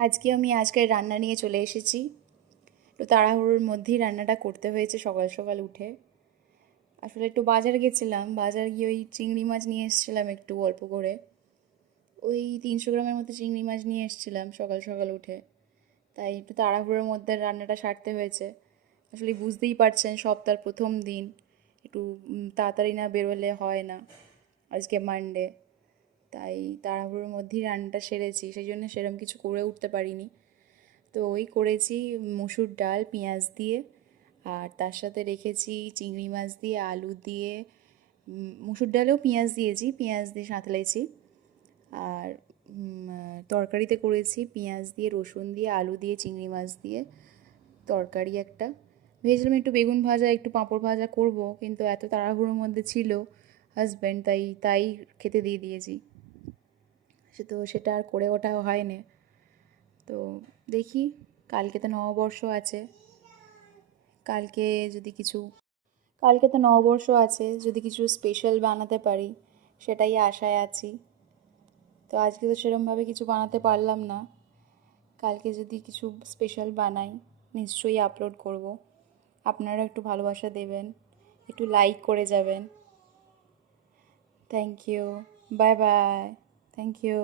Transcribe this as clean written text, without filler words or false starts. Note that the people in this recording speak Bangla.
আজকে রান্না নিয়ে চলে এসেছি। একটু তাড়াহুড়োর মধ্যেই রান্নাটা করতে হয়েছে সকাল সকাল উঠে। আসলে একটু বাজার গেছিলাম, বাজার গিয়ে ওই চিংড়ি মাছ নিয়ে এসেছিলাম একটু অল্প করে। ওই 300 গ্রামের মতো চিংড়ি মাছ নিয়ে এসেছিলাম সকাল সকাল উঠে। তাই একটু তাড়াহুড়োর মধ্যে রান্নাটা সারতে হয়েছে। আসলে বুঝতেই পারছেন সপ্তাহের প্রথম দিন, একটু তাড়াতাড়ি না বেরোলে হয় না। আজকে মানডে, তাই তাড়াহুড়োর মধ্যেই রান্নাটা সেরেছি, সেই জন্য সেরকম কিছু করে উঠতে পারিনি। তো ওই করেছি মুসুর ডাল পেঁয়াজ দিয়ে, আর তার সাথে রেখেছি চিংড়ি মাছ দিয়ে আলু দিয়ে। মুসুর ডালেও পেঁয়াজ দিয়েছি, পেঁয়াজ দিয়ে সাঁতলেছি। আর তরকারিতে করেছি পেঁয়াজ দিয়ে রসুন দিয়ে আলু দিয়ে চিংড়ি মাছ দিয়ে তরকারি একটা। ভেবেছিলাম একটু বেগুন ভাজা একটু পাঁপড় ভাজা করব, কিন্তু এত তাড়াহুড়োর মধ্যে ছিল হাজব্যান্ড, তাই খেতে দিয়ে দিয়েছি। সেটা আর করে ওঠা হয়নি। তো দেখি, কালকে তো নববর্ষ আছে। কালকে যদি কিছু কালকে তো নববর্ষ আছে, যদি কিছু স্পেশাল বানাতে পারি সেটাই আশায় আছি। তো আজকে তো সেরমভাবে কিছু বানাতে পারলাম না। কালকে যদি কিছু স্পেশাল বানাই নিশ্চয়ই আপলোড করব। আপনারা একটু ভালোবাসা দেবেন, একটু লাইক করে যাবেন। Thank you. Bye bye. Thank you.